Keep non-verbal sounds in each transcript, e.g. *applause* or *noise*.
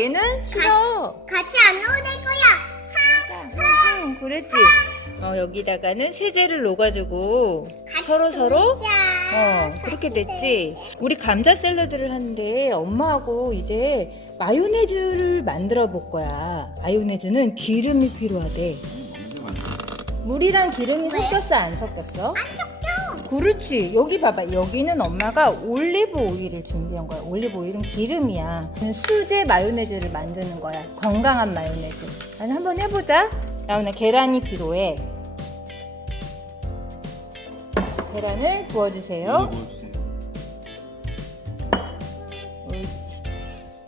얘는 싫어. 같이 안 넣어낼 거야. 응, 그랬지. 어, 여기다가는 세제를 녹아주고 같이 서로 서로 놀자. 어 그렇게 됐지. 우리 감자 샐러드를 하는데 엄마하고 이제 마요네즈를 만들어 볼 거야. 마요네즈는 기름이 필요하대. 만들어? 물이랑 기름이 왜? 섞였어 안 섞였어? 안 섞여. 그렇지. 여기 봐봐. 여기는 엄마가 올리브 오일을 준비한 거야. 올리브 오일은 기름이야. 수제 마요네즈를 만드는 거야. 건강한 마요네즈. 아니 한번 해보자. 나오나 계란이 필요해. 계란을 부어주세요. 여기 보여주세요. 옳지.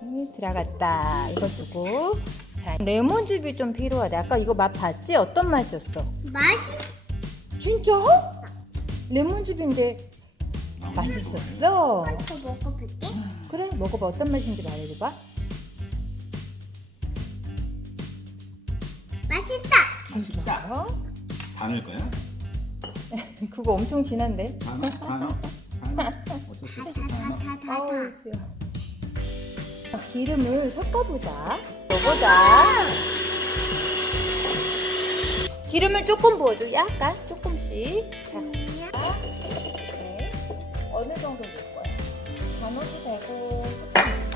음, 들어갔다. 이거 주고. 자, 레몬즙이 좀 필요하대. 아까 이거 맛 봤지? 어떤 맛이었어? 맛이 진짜? 레몬즙인데 맛있었어? 더 먹어볼게. 그래, 먹어봐. 어떤 맛인지 말해줘봐. 맛있다. 맛있다. 다 넣을 거야? *laughs* 그거 엄청 진한데? 다 넣어? 다 넣어? 다 넣어? 어쩔 수 없어. 다 넣어. 다다다다다. 아우, 귀여워. 자, 기름을 섞어보자. 넣어보자. 기름을 조금 부어줘. 약간, 조금씩. 자, 네. 어느 정도 넣을 거야? 반 넣어도 되고,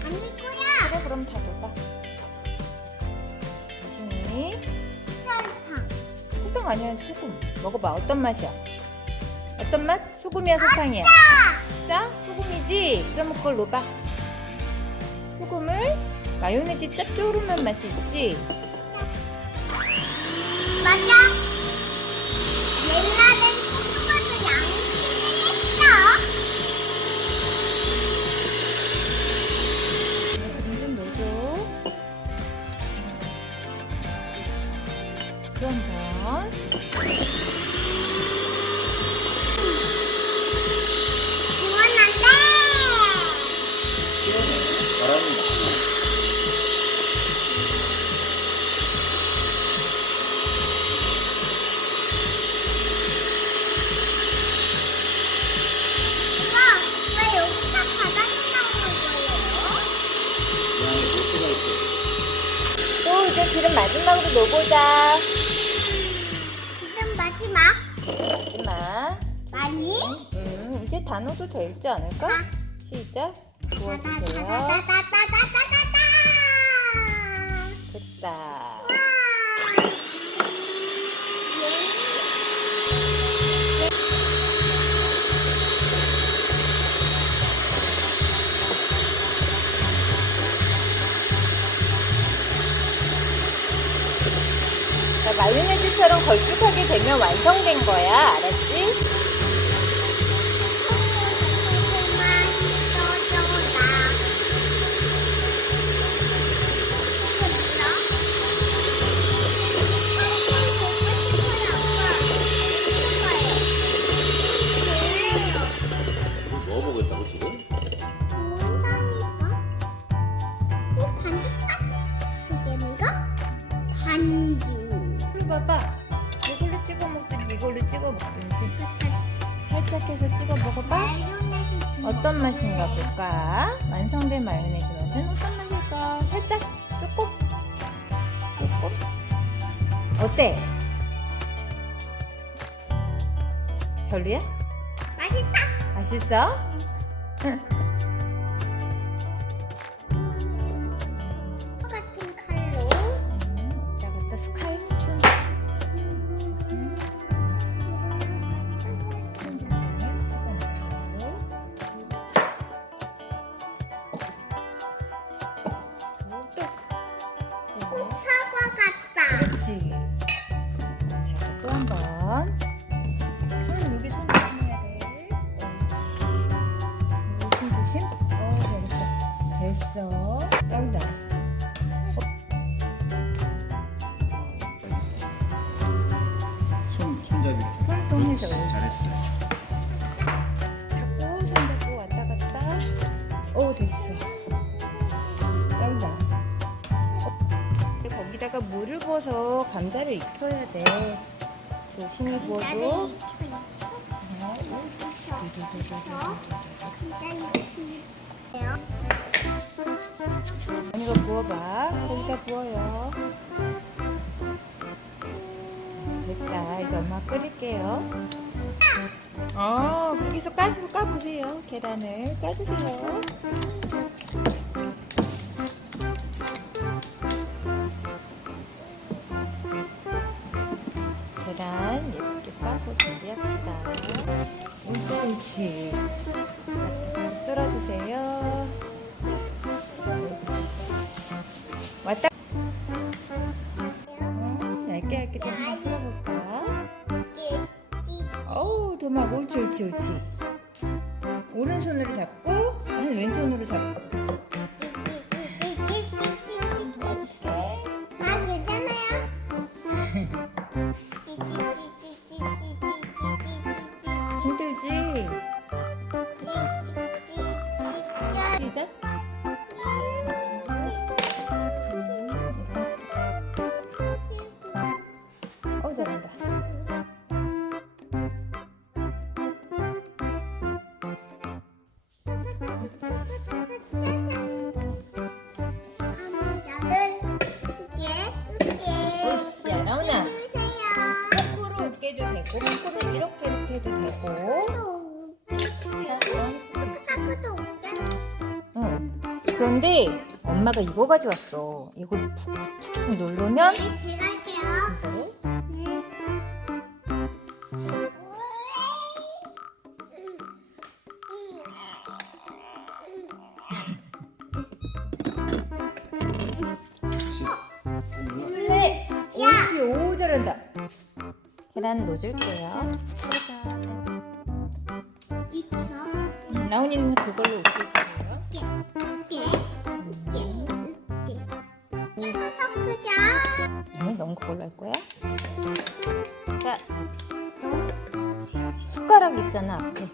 안될 거야. 그래, 그럼 다 넣어봐. 조심히. 설탕. 설탕 아니야, 소금. 먹어봐. 어떤 맛이야? 어떤 맛? 소금이야, 설탕이야? 짜? 소금이지? 그럼 그걸 넣어봐. 소금을 마요네즈 짭조름한 맛이 있지? 맞아. 기름 마지막으로 넣어보자. 지금 마지막. 마지막. 많이? 음, 이제 다 넣어도 되지 않을까? 아. 시작. 부어주세요. 마요네즈처럼 걸쭉하게 되면 완성된 거야. 알았지? 살짝 해서 찍어 먹어봐. 어떤 맛인가 볼까? 완성된 마요네즈 맛은 어떤 맛일까? 살짝 조금 조금 어때? 별로야? 맛있다. 맛있어? 같 *laughs* 됐어. 짱다. 손 손잡이. 손동에서 잘했어. 자꾸 손 잡고 왔다 갔다. 오 됐어. 어, 거기다가 물을 부어서 감자를 익혀야 돼. 조심히 부어줘. 감자를 어, 익혀요. 감자 익히. 언니가 부어봐. 거기다 부어요. 됐다. 이제 엄마 끓일게요. 어, 거기서 까서 까보세요. 계란을 까주세요. 계란 예쁘게 까서 준비합시다. 옳지. 썰어주세요. 옳지, 옳지, 옳지. 오른손으로 잡고, 아니, 왼손으로 잡고. 그런데 엄마가 이거 가져왔어. 이걸 푹푹 누르면 제가 할게요. 진짜로? 네. 옳지, 오 잘한다. 계란 넣어줄게요. 음, 나온이는 그걸로 으깨주세요. 네, 넣은 그걸로 할 거야. 자, 숟가락 있잖아 앞에.